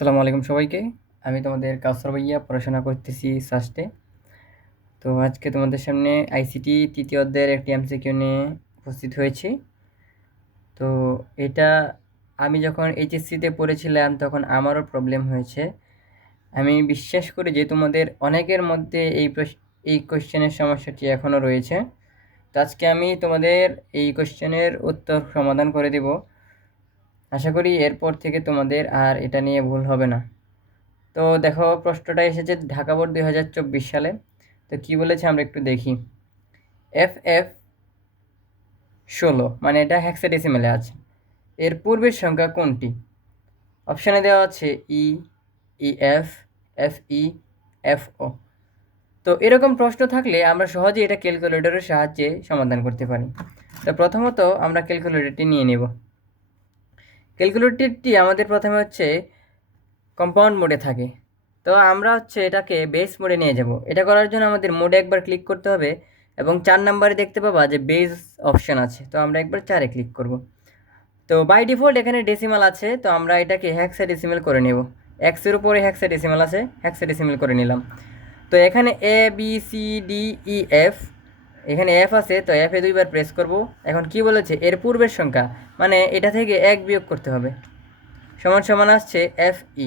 আসসালামু আলাইকুম সবাইকে। আমি তোমাদের কাউসার ভাইয়া, পড়াশোনা করতেছি সাস্টে। তো আজকে তোমাদের সামনে আইসিটি তৃতীয় অধ্যায়ের একটি এমসিকিউ নিয়ে উপস্থিত হয়েছি। তো এটা আমি যখন এইচএসসিতে পড়েছিলাম তখন আমারও প্রবলেম হয়েছে। আমি বিশ্বাস করি যে তোমাদের অনেকের মধ্যে এই কোশ্চেনের সমস্যাটি এখনও রয়েছে। তো আজকে আমি তোমাদের এই কোশ্চেনের উত্তর সমাধান করে দেব। আশা করি এরপর থেকে তোমাদের আর এটা নিয়ে ভুল হবে না। তো দেখো, প্রশ্নটা এসেছে ঢাকা বোর্ড 2024 সালে। তো কি বলেছে আমরা একটু দেখি। FF16, মানে এটা হেক্সাডেসিমেলে আছে, এর পূর্বের সংখ্যা কোনটি? অপশানে দেওয়া আছে ই, EF, FE, FO। তো এরকম প্রশ্ন থাকলে আমরা সহজেই এটা ক্যালকুলেটরের সাহায্যে সমাধান করতে পারি। তো প্রথমত আমরা ক্যালকুলেটরটি নিয়ে নেব। ক্যালকুলেটরটি আমাদের প্রথমে হচ্ছে কম্পাউন্ড মোডে থাকে। তো আমরা এটাকে বেস মোডে নিয়ে যাব। এটা করার জন্য আমাদের মোডে একবার ক্লিক করতে হবে এবং 4 নাম্বারে দেখতে পাবা যে বেস অপশন আছে। তো আমরা একবার 4-এ ক্লিক করব। তো বাই ডিফল্ট এখানে ডেসিমাল আছে, তো আমরা এটাকে হেক্সাডেসিমাল করে নেব। এক্সের উপরে হেক্সাডেসিমাল আছে, হেক্সাডেসিমাল করে নিলাম। তো এখানে ABCDEF, এখানে এফ আছে, তো এফে 2বার প্রেস করব। এখন কি বলেছে, এর পূর্বের সংখ্যা, মানে এটা থেকে 1 বিয়োগ করতে হবে। সমান সমান আসছে FE।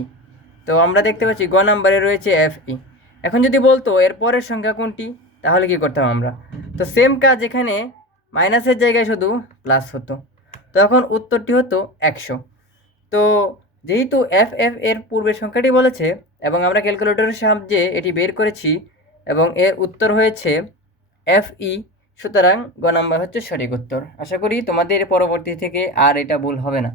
তো আমরা দেখতে পাচ্ছি গ নাম্বারে রয়েছে FE। এখন যদি বলতো এর পরের সংখ্যা কোনটি, তাহলে কি করতাম আমরা? তো সেম কাজ, এখানে মাইনাসের জায়গায় শুধু প্লাস হতো, তখন উত্তরটি হতো 100। তো যেহেতু FF এর পূর্বের সংখ্যাটি বলেছে এবং আমরা ক্যালকুলেটরের সাহায্যে এটি বের করেছি এবং এর উত্তর হয়েছে FE, সুতরাং গ নাম্বার হচ্ছে সঠিক উত্তর। আশা করি তোমাদের পরবর্তী থেকে আর এটা ভুল হবে না।